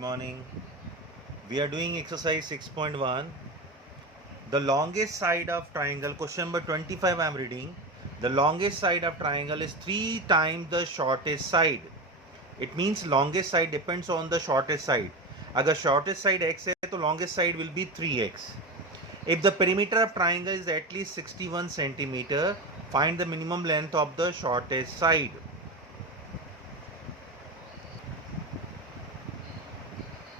morning. We are doing exercise 6.1. The longest side of triangle, question number 25 I am reading. The longest side of triangle is 3 times the shortest side. It means longest side depends on the shortest side. अगर shortest side x है तो longest side will be 3x. If the perimeter of triangle is at least 61 centimeter, find the minimum length of the shortest side.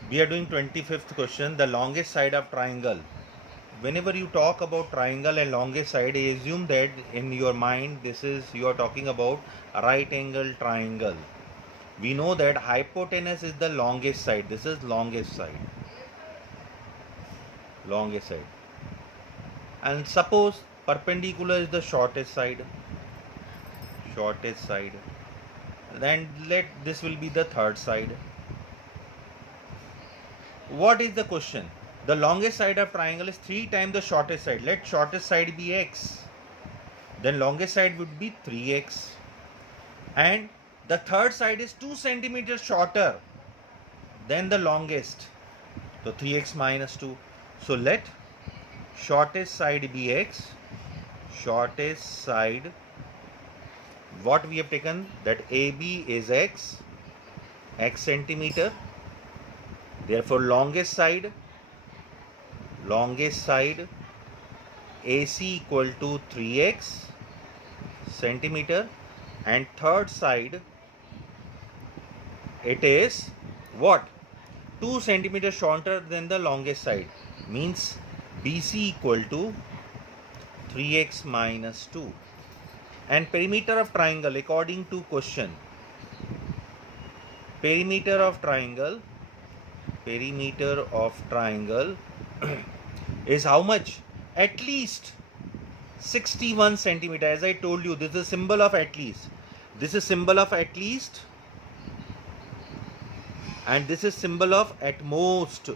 We are doing 25th question, the longest side of triangle. Whenever you talk about triangle and longest side, assume that in your mind you are talking about a right angle triangle. We know that hypotenuse is the longest side. This is longest side. Longest side. And suppose perpendicular is the shortest side. Shortest side. Then this will be the third side. What is the question? The longest side of triangle is 3 times the shortest side. Let shortest side be x. Then longest side would be 3x. And the third side is 2 centimeters shorter than the longest. So 3x minus 2. So let shortest side be x. Shortest side. What we have taken? That AB is x. X centimeter. Therefore longest side AC equal to 3x centimeter, and third side it is what? 2 centimeters shorter than the longest side, means BC equal to 3x minus 2. And perimeter of triangle according to question, perimeter of triangle is how much? At least 61 centimeter. As I told you, this is symbol of at least. This is symbol of at least, and this is symbol of at most.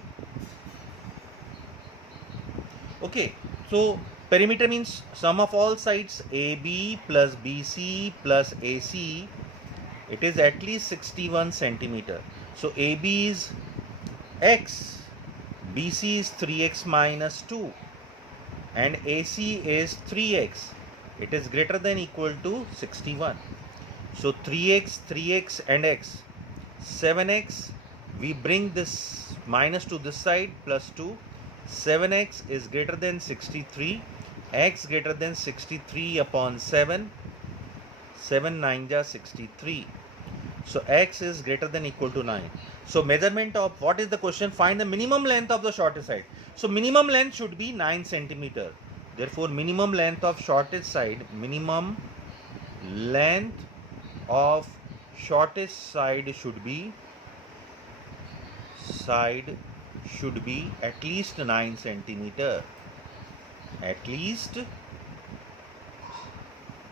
Okay, so perimeter means sum of all sides AB plus BC plus AC. It is at least 61 centimeter. So AB is x, BC is 3x minus 2, and AC is 3x. It is greater than equal to 61. So 3x and x, 7x. We bring this minus to this side, plus 2. 7x is greater than 63. X greater than 63 upon 7. 7 9 ja 63. So x is greater than equal to 9. So measurement of, what is the question? Find the minimum length of the shortest side. So minimum length should be 9 centimeter. Therefore minimum length of shortest side, minimum length of shortest side should be at least 9 centimeter. At least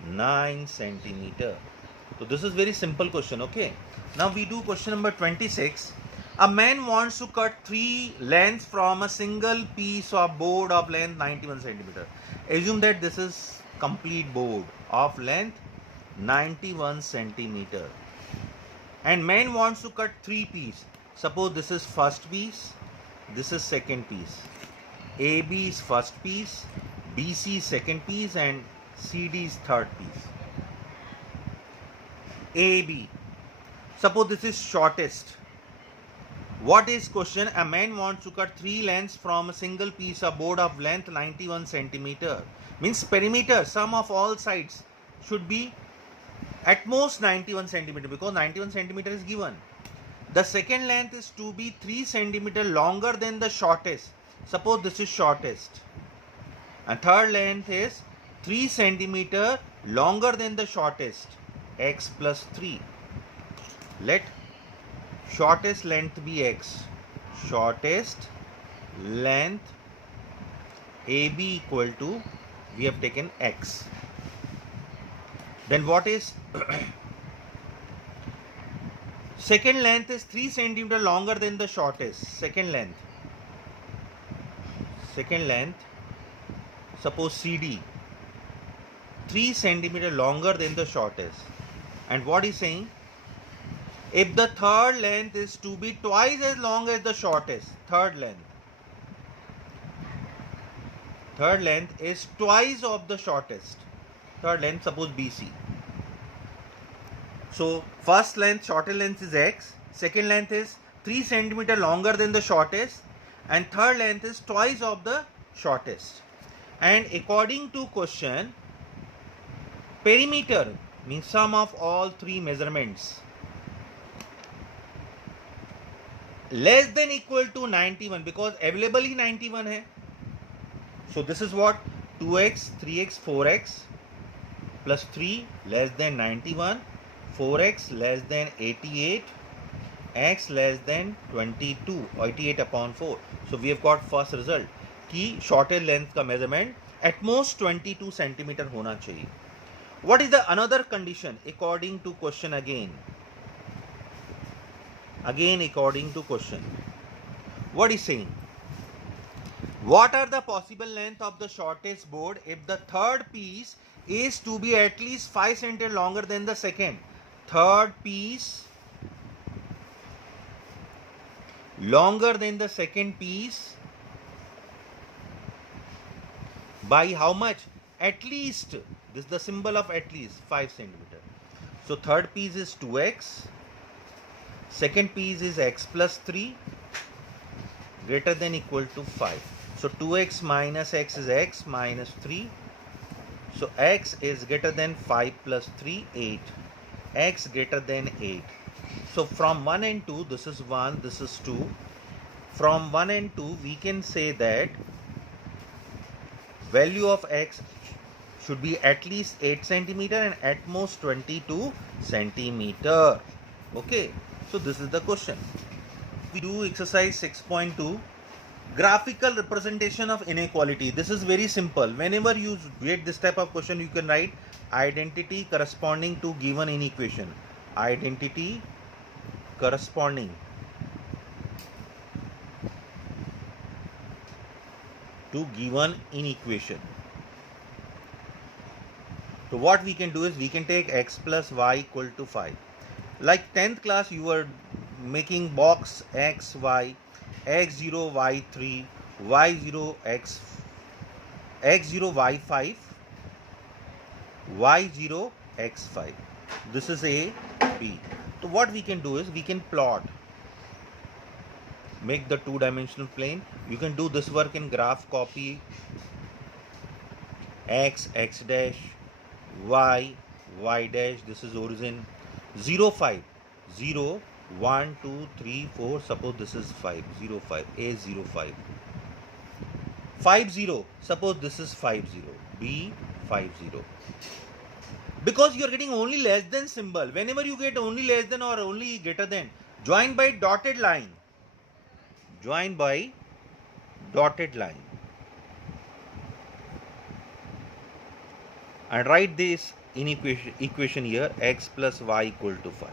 9 centimeter. So this is very simple question. Okay, now we do question number 26. A man wants to cut 3 lengths from a single piece of board of length 91 centimeter. Assume that this is complete board of length 91 centimeter, and man wants to cut 3 pieces. Suppose this is first piece, this is second piece. AB is first piece, BC is second piece, and CD is third piece. AB. Suppose this is shortest. What is question? A man wants to cut 3 lengths from a single piece of board of length 91 centimeter. Means perimeter, sum of all sides should be at most 91 centimeter, because 91 centimeter is given. The second length is to be 3 centimeter longer than the shortest. Suppose this is shortest. And third length is 3 centimeter longer than the shortest. X plus 3. Let shortest length be x. Shortest length AB equal to, we have taken x. Then what is second length is 3 centimeter longer than the shortest. Second length, suppose CD, 3 centimeter longer than the shortest. And what is saying? if the third length is to be twice as long as the shortest, third length is twice of the shortest, third length, suppose BC. So first length, shortest length is x, second length is 3 centimeter longer than the shortest, and third length is twice of the shortest. And according to question, perimeter means sum of all three measurements less than equal to 91, because available ही 91 है. So this is what 2x, 3x, 4x plus 3 less than 91, 4x less than 88, x less than 22, 88 upon 4. So we have got first result कि shortest length का measurement at most 22 centimeter होना चाहिए. What is the another condition according to question again? Again according to question, what is saying? What are the possible length of the shortest board if the third piece is to be at least 5 centimeter longer than the second? Third piece longer than the second piece by how much? At least, this is the symbol of at least 5 centimeter. So third piece is 2x, second piece is x plus 3 greater than equal to 5. So 2x minus x is x minus 3. So x is greater than 5 plus 3, 8. X greater than 8. So from 1 and 2, this is 1, this is 2. From 1 and 2, we can say that value of x should be at least 8 centimeter and at most 22 centimeter. Okay, so this is the question. We do exercise 6.2, graphical representation of inequality. This is very simple. Whenever you get this type of question, you can write identity corresponding to given inequation. Identity corresponding to given inequation. So what we can do is we can take x plus y equal to 5. Like 10th class, you were making box x, y, x0, y3, y0, x0, y5, y0, x5. This is A, B. So what we can do is we can plot, make the two-dimensional plane. You can do this work in graph copy. X, x dash, y, y dash. This is origin. 0, 5, 0, 1, 2, 3, 4. Suppose this is 5, 0, 5, A 0, 5. 5, 0. Suppose this is 5, 0, B 5, 0. Because you are getting only less than symbol. Whenever you get only less than or only greater than, join by dotted line. Join by dotted line. And write this in equation here, x plus y equal to 5.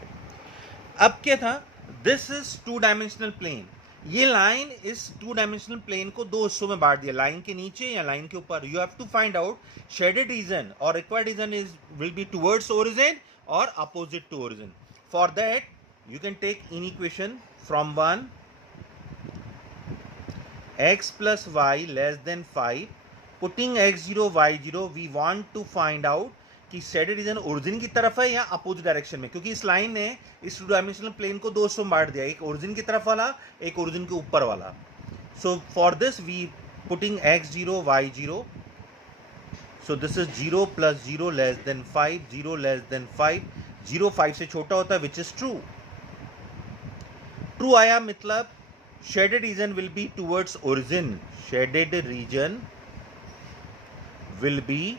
अब क्या था? This is two-dimensional plane. ये line इस two-dimensional plane को दो हिस्सों में बांट दिया, लाइन के नीचे या लाइन के ऊपर. You have to find out shaded region or required region will be towards origin or opposite to origin. For that, you can take inequation from 1, x plus y less than 5. Putting x0, y0, we want to find out कि shaded region origin की तरफ है या opposite direction में, क्योंकि इस line ने इस टू डायमेंशनल प्लेन को दो हिस्सों में बांट दिया, एक ओरिजिन की तरफ वाला, एक ओरिजिन के ऊपर वाला. So for this we putting x0, y0. So this is 0 plus 0 less than 5, 0 less than 5, 0 5 से छोटा होता है, विच इज ट्रू. ट्रू आया मतलब shaded region will be towards origin. Shaded region will be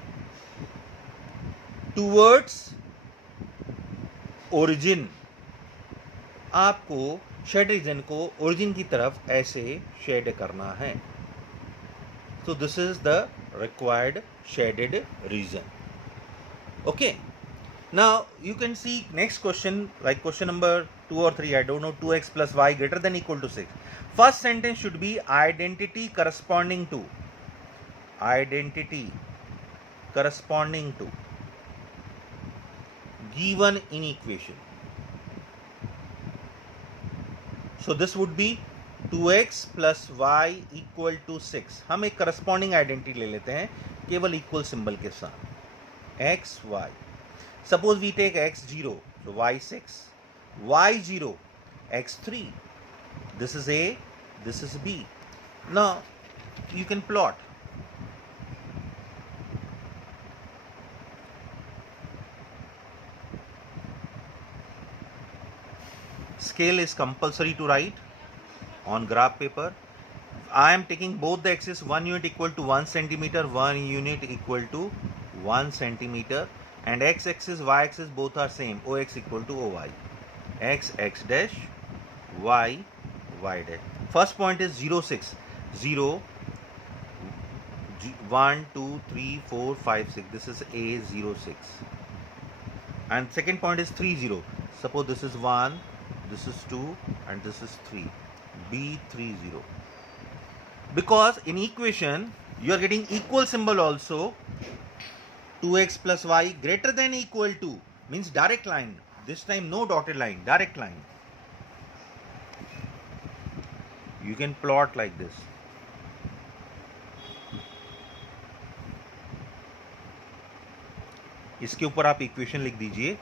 towards origin. आपको shade reason को origin की तरफ ऐसे शेड करना है. So this is the required shaded region. Okay. Now you can see next question, like question number 2 or 3, I don't know, 2x plus y greater than equal to 6. First sentence should be identity corresponding to given inequation. So this would be 2x plus y equal to 6. हम एक corresponding identity ले लेते हैं केवल equal symbol के साथ, x y. Suppose we take x0, so y6, y0, x3. This is A, this is B. Now you can plot. Scale is compulsory to write on graph paper. I am taking both the axes, 1 unit equal to 1 centimeter, 1 unit equal to 1 centimeter, and x axis, y axis both are same, ox equal to oy, x x dash, y y dash. First point is 0 6, 0 1 2 3 4 5 6. This is A 0 6. And second point is 3 0. Suppose this is 1, this is 2, and this is 3. B 3 0. Because in equation you are getting equal symbol also. 2x plus y greater than equal to means direct line. This time no dotted line, direct line. You can plot like this. इसके ऊपर आप equation लिख दीजिए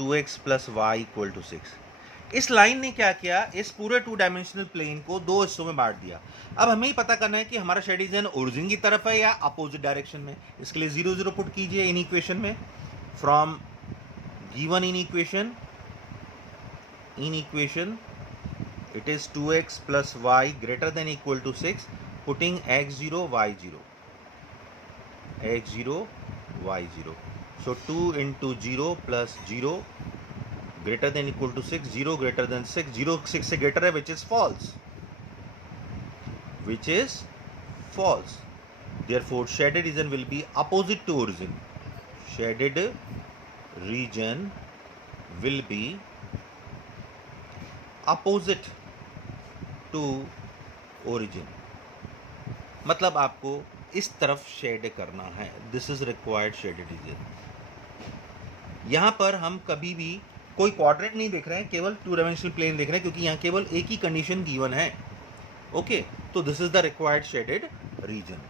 2x plus y equal to 6. इस line ने क्या किया, इस पूरे 2 डायमेंशनल प्लेन को 2 हिस्सों में बांट दिया. अब हमें ही पता करना है कि हमारा शेड रीजन ओरिजिन की तरफ है या अपोजिट डायरेक्शन में. इसके लिए 0 0 पुट कीजिए इन इक्वेशन में. From given in equation it is 2x plus y greater than equal to 6, putting x0 y0, x0 y0. So 2 into 0 plus 0 greater than equal to 6, 0 greater than 6, 0 6 से greater है, which is false, which is false. Therefore shaded region will be opposite to origin. Shaded region will be opposite to origin. मतलब आपको इस तरफ shade करना है. This is required shaded region. यहां पर हम कभी भी कोई क्वाड्रेंट नहीं देख रहे हैं, केवल 2 डायमेंशनल प्लेन देख रहे हैं, क्योंकि यहां केवल एक ही कंडीशन गिवन है. ओके, तो this is the required shaded region.